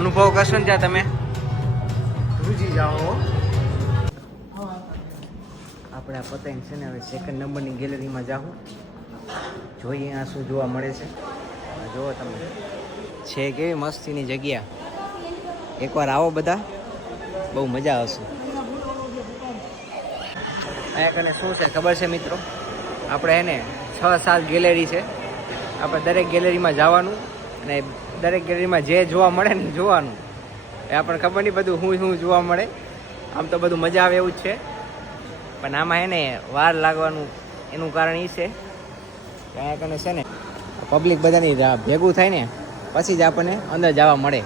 અનુભવ કરશો ને ત્યાં તમે ધ્રુજી જાઓ. આપણે આ પતાઈને છે ને હવે સેકન્ડ નંબરની ગેલેરીમાં જાઉં, જોઈએ આ શું જોવા મળે છે. જુઓ તમે, છે કેવી મસ્તીની જગ્યા. એકવાર આવો બધા, બહુ મજા આવશે. અહીંયા કને શું છે ખબર છે મિત્રો? આપણે એને 6-7 ગેલેરી છે. આપણે દરેક ગેલેરીમાં જવાનું અને દરેક ગેલેરીમાં જે જોવા મળે ને જોવાનું. એ આપણને ખબર નહીં બધું શું જોવા મળે. આમ તો બધું મજા આવે એવું જ છે, પણ આમાં એને વાર લાગવાનું એનું કારણ એ છે કે અહીંયા કને છે ને પબ્લિક બધાની ભેગું થાય ને પછી જ આપણને અંદર જવા મળે.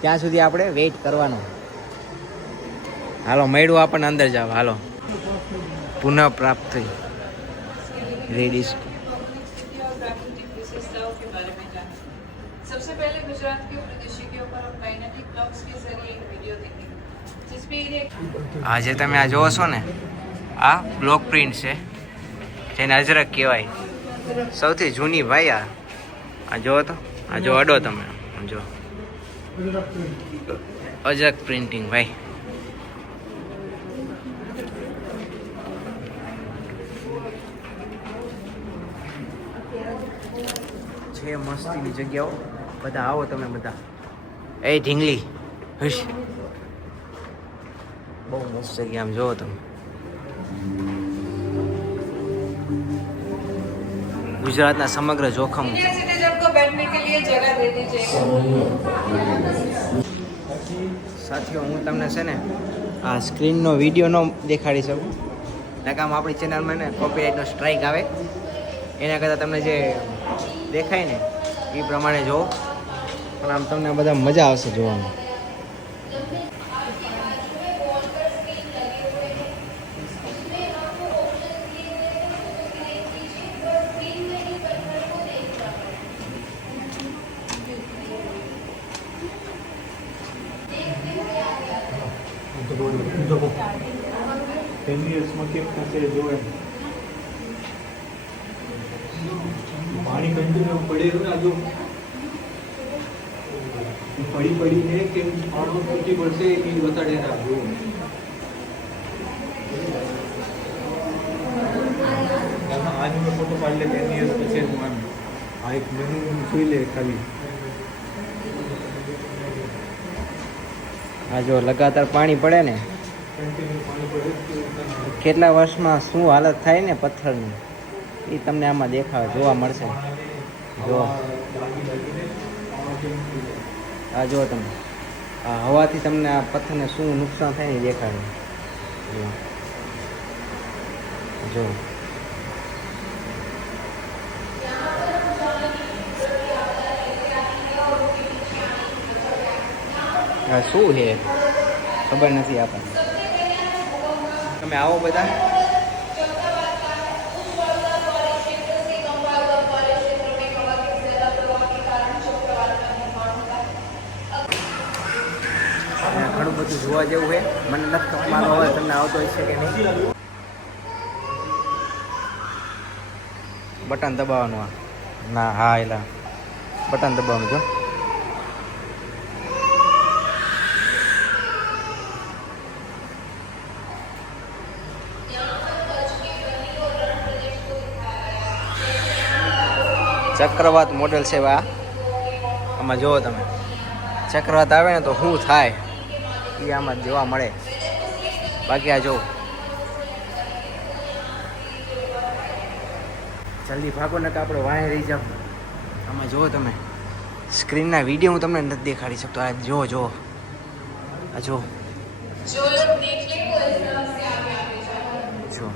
ત્યાં સુધી આપણે વેઇટ કરવાનું. હાલો મળ્યું આપણને અંદર જાવ. હાલો પુનઃ પ્રાપ્ત થઈ રેડિસ. सबसे पहले गुजरात के परिदृश्य के ऊपर हम काइनेटिक ब्लॉक्स के जरिए एक वीडियो देखेंगे जिसमें આ જે તમે આ જોવો છો ને, આ બ્લોક પ્રિન્ટ છે જેને અજરક કહેવાય. સૌથી જૂની ભાઈ આ જોવો તો, આ જો અડો તમે, જો અજરક પ્રિન્ટિંગ ભાઈ. છે મસ્તીની જગ્યાઓ. બધા આવો તમે બધા. એ ઢીંગલી હશ, બહુ મસ્ત જગ્યા. આમ જોવો તમે, ગુજરાતના સમગ્ર જોખમ. सिटीजन को बैठने के लिए जगह दे दीजिएगा. સાથીઓ હું તમને છે ને આ સ્ક્રીનનો વિડીયો ન દેખાડી શકું, નકામ આપણી ચેનલમાં ને કોપીરાઇટનો સ્ટ્રાઇક આવે. એના કરતાં તમને જે દેખાય ને એ પ્રમાણે જુઓ. પણ આમ તમને બધા મજા આવશે જોવામાં. પાણી કન્ટિન્યુ પડેલું ને આજુ પડી પડીને કેમ પાણી તૂટી પડશે એ બતાડે ને આજુ. આજે મેં ફોટો પાડી લે 10 years પછી હું આમ આ એક મેનુ જોઈ લે ખાલી. આ જો લગાતાર પાણી પડે ને, કન્ટિન્યુ પાણી પડે કેટલા વર્ષમાં શું હાલત થાય ને પથ્થરની, એ તમને આમાં દેખાવ જોવા મળશે. જો આ જો તમે, આ હવાથી તમને આ પથ્થરને શું નુકસાન થાય ને દેખાડે. જો આ શું છે ખબર નથી આપણને. તમે આવો બધા. ઘણું બધું જોવા જેવું છે. મને નથી ખબર મારો અવાજ તમને આવતો હશે કે નહીં. બટન દબાવવાનું. આ ના, હા એલા બટન દબાવવાનું. જો ચક્રવાત મોડેલ છે આ. આમાં જુઓ તમે, ચક્રવાત આવે ને તો શું થાય એ આમાં જોવા મળે. બાકી આ જો જલ્દી ભાગો ને કે આપણે વાંહે રહી જાવ. આમાં જુઓ તમે, સ્ક્રીનના વિડીયો હું તમને નથી દેખાડી શકતો. આ જો જો આ જો जो लोग देख ले वो इस तरह से आगे आगे जाए. જો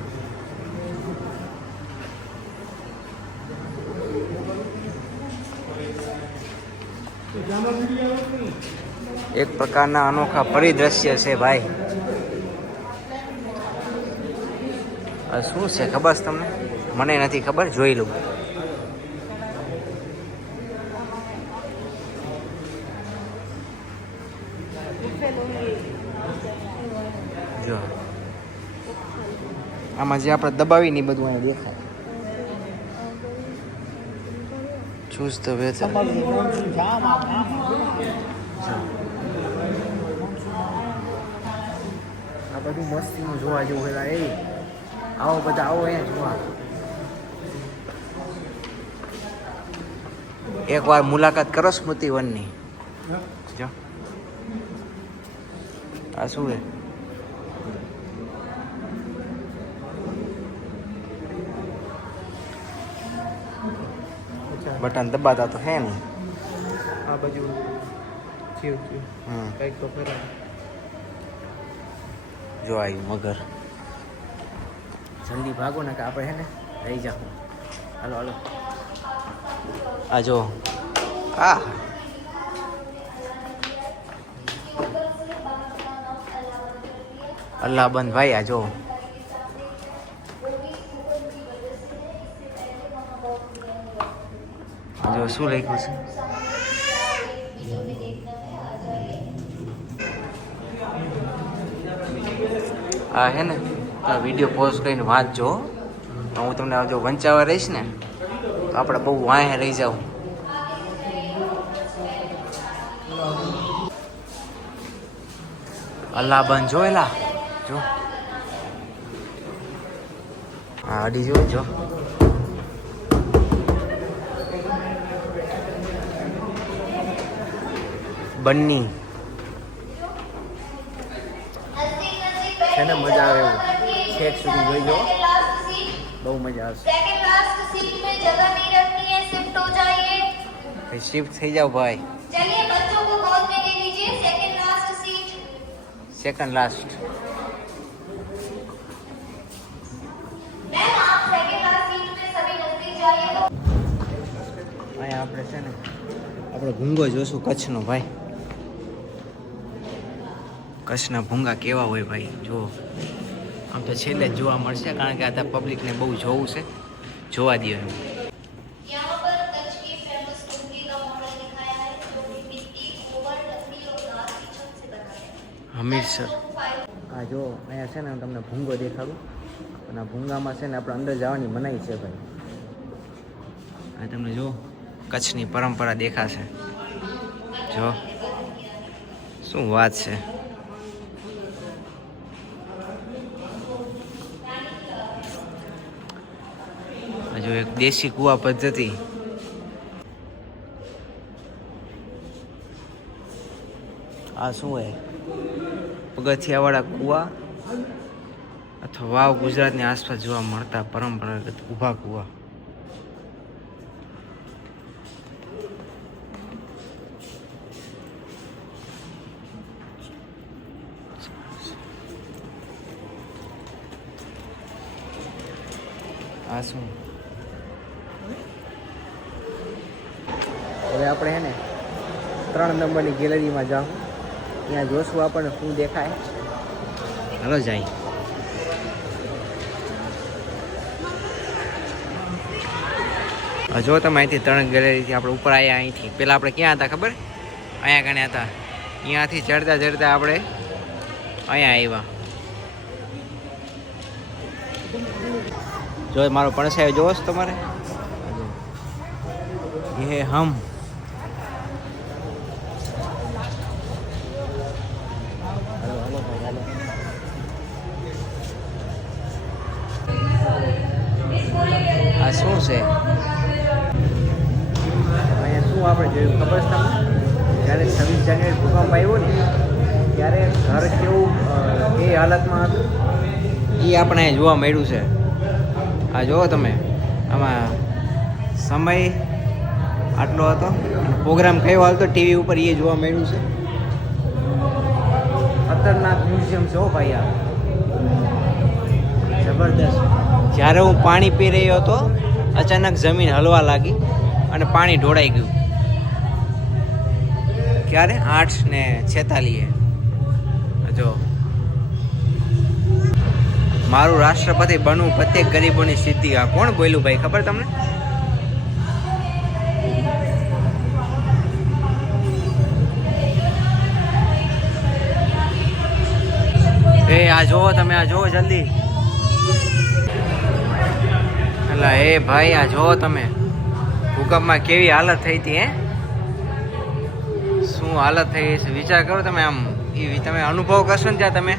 એક પ્રકારના અનોખા પરિદ્રશ્ય છે ભાઈ. આ શું છે ખબર છે તમને? મને નથી ખબર, જોઈ લઉં. જો આમાં જે આપણે દબાવી ને બધું અહીંયા દેખાય. Choose the weather. આ બધું મસ્તીનું જોવા જેવું પેલા એ આવો બધા આવો અહીંયા જોવા. એકવાર મુલાકાત કરો સ્મૃતિવનની. જો આ શું છે? બટન દબાતા તો હે નહીં. આ બાજુ થયું કંઈક તો ખરા. જો આવ્યું મગર. જલ્દી ભાગો ને કે આપણે હે ને રહી જાઓ. હાલો હાલો. આ જો આ અલ્લાહબંધ ભાઈ આ જો જો શું લખ્યું છે? આ હે ને વિડીયો પોઝ કરીને વાંચજો. હું તમને જો વંચાવા રહીશ ને તો આપણે બહુ વાંહે રહી જાવ. અલ્લાહબંધ જોયેલા જો હા અડી જો બન્ની છે ને મજા આવે એવું છેક સુધી જોઈ લો બહુ મજા આવશે. શિફ્ટ થઈ જાવ ભાઈ. Second last. અહીંયા આપણે છે ને આપણે ભૂંગો જોશું કચ્છનો ભાઈ. કચ્છના ભૂંગા કેવા હોય ભાઈ જુઓ. આમ તો છેલ્લે જ જોવા મળશે કારણ કે આ પબ્લિકને બહુ જોવું છે. જોવા દે એમ. હમીરસર હા જો અહીંયા છે ને હું તમને ભૂંગો દેખાડું અને આ ભૂંગામાં છે ને આપણે અંદર જવાની મનાઈ છે ભાઈ. આ તમને જો કચ્છની પરંપરા દેખાશે. જો શું વાત છે. હજુ એક દેશી કુવા પદ્ધતિ. આ શું હે? પગથિયાવાળા કુવા અથવા વાવ ગુજરાતની આસપાસ જોવા મળતા પરંપરાગત ઊભા કુવા. આ શું? હવે આપણે હે ને 3 નંબરની ગેલેરીમાં જાઉં. ત્યાં જોશું આપણને શું દેખાય. હાલો જાય. જો તમે અહીંથી 3 ગેલેરીથી આપણે ઉપર આવ્યા. અહીંથી પહેલાં આપણે ક્યાં હતા ખબર? અહીંયા કણે હતા. અહીંયાથી ચડતા ચડતા આપણે અહીંયા આવ્યા. જો મારો પડસાયો જોવો છો તમારે? ये हम આ શું છે? અહીંયા શું આપણે જોયું ખબર છે તમને? જ્યારે 26 જાન્યુઆરી ભૂકંપ આવ્યો ને ત્યારે ઘર કેવું એ હાલતમાં હતું એ આપણે અહીંયા જોવા મળ્યું છે. આ જુઓ તમે આમાં સમય આટલો હતો પ્રોગ્રામ કયો હાલતો ટીવી ઉપર એ જોવા મળ્યું છે. ખતરનાક મ્યુઝિયમ છે હો ભાઈ આ જબરદસ્ત. જ્યારે હું પાણી પી રહ્યો હતો અચાનક જમીન હલવા લાગી અને પાણી ઢોળાઈ ગયું. ક્યારે? 8:46 જો મારું રાષ્ટ્રપતિ બનવું પ્રત્યેક ગરીબોની સિદ્ધિ. આ કોણ બોલ્યું ભાઈ ખબર તમને? એ આ જોવો તમે, આ જોવો જલ્દી. એટલે એ ભાઈ આ જોવો તમે ભૂકંપમાં કેવી હાલત થઈ હતી. હે શું શું હાલત થઈ છે વિચાર કરો તમે. આમ તમે અનુભવ કરશો ને ત્યાં તમે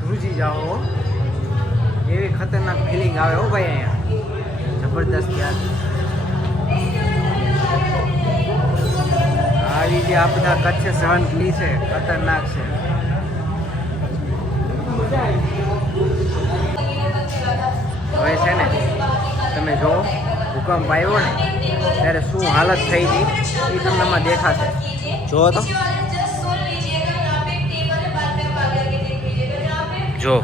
ધ્રુજી જાઓ હો. એવી ખતરનાક ફિલિંગ આવે હો ભાઈ અહીંયા જબરદસ્ત યાર. આવી જે આપણા કચ્છ સહનગીરી છે ખતરનાક છે. હવે છે ને તમે જો ભૂકંપ આવ્યો ને ત્યારે શું હાલત થઈ હતી એ તમને આમાં દેખાશે. જો તો જો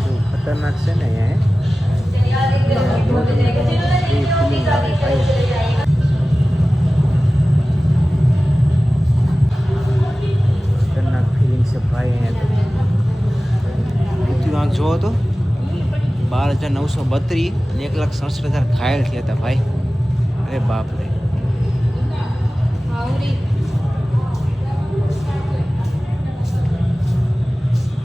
શું ખતરનાક છે ને ખતરનાક ફિલિંગ છે ભાઈ અહીંયા તો. મૃત્યુ આંક જોવો તો 12,932 અને 1,67,000 ઘાયલ થયા હતા ભાઈ. અરે બાપ રે.